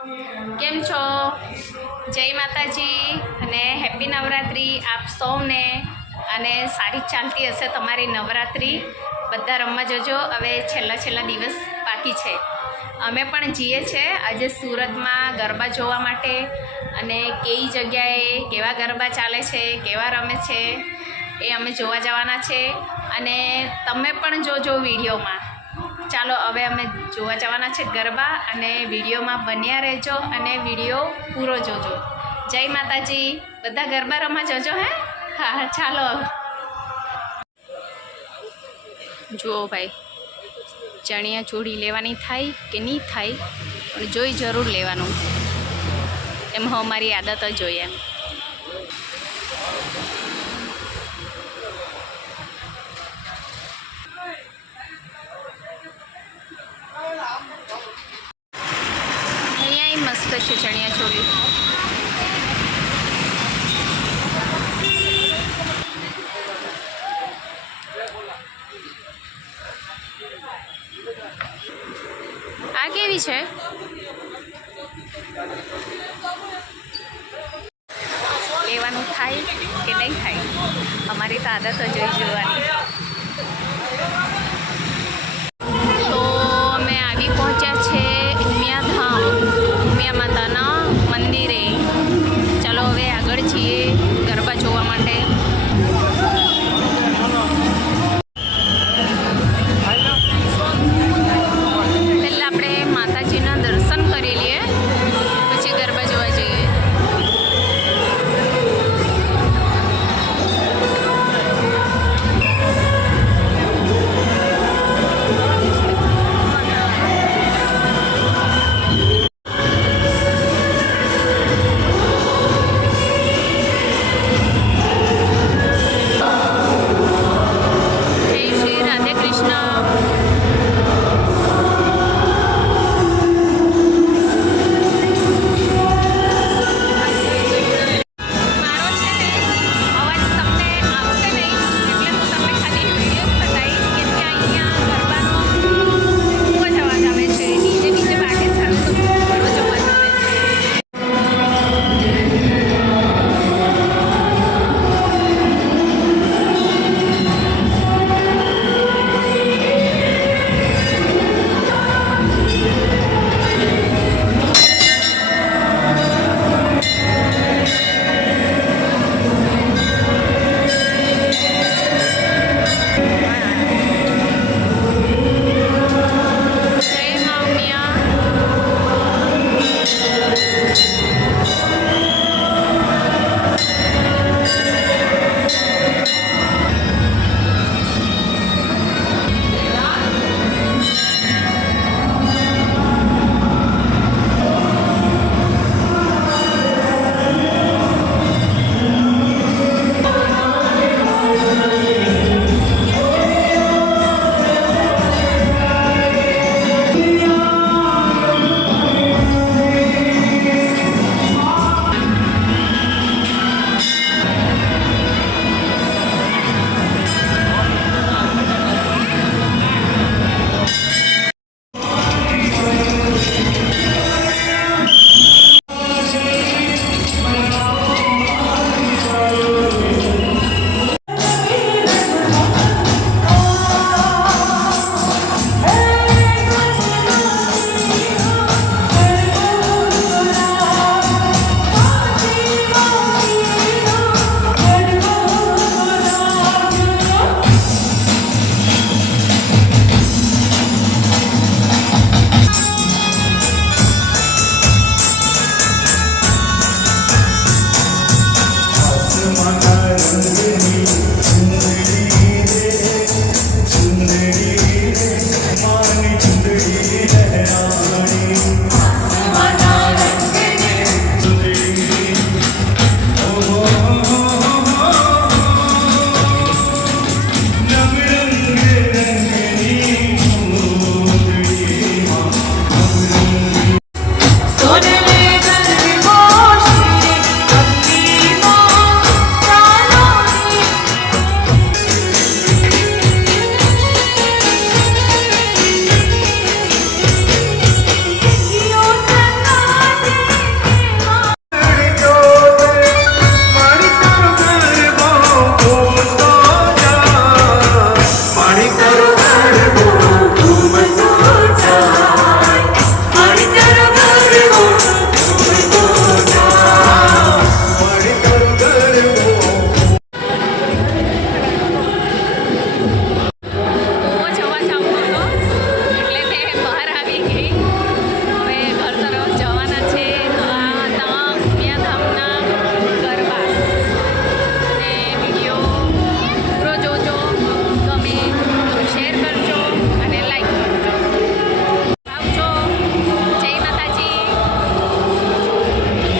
કેમ છો? જય માતાજી અને હેપી નવરાત્રી આપ સૌને. અને સારી ચાલતી હશે તમારી નવરાત્રી. બધા રમવા જજો. હવે છેલ્લા દિવસ બાકી છે. અમે પણ જઈએ છીએ આજે સુરતમાં ગરબા જોવા માટે, અને કઈ જગ્યાએ કેવા ગરબા ચાલે છે, કેવા રમે છે એ અમે જોવા જવાના છે. અને તમે પણ જોજો વિડીયોમાં. ચાલો હવે અમે જોવા જવાના છે ગરબા, અને વિડીયોમાં બન્યા રહેજો અને વિડીયો પૂરો જોજો. જય માતાજી. બધા ગરબા રમવા જજો. હા ચાલો. જુઓ ભાઈ, ચણિયા ચોળી લેવાની થાય કે નહીં થાય, પણ જોઈ જરૂર લેવાનું. એમ અમારી આદત જ જોઈએ એમ. અહીંયા મસ્ત છે ચણિયા ચોળી. આ કેવી છે? લેવાનું થાય કે નહીં થાય, અમારી તો આદત જ જોઈ જોવાની.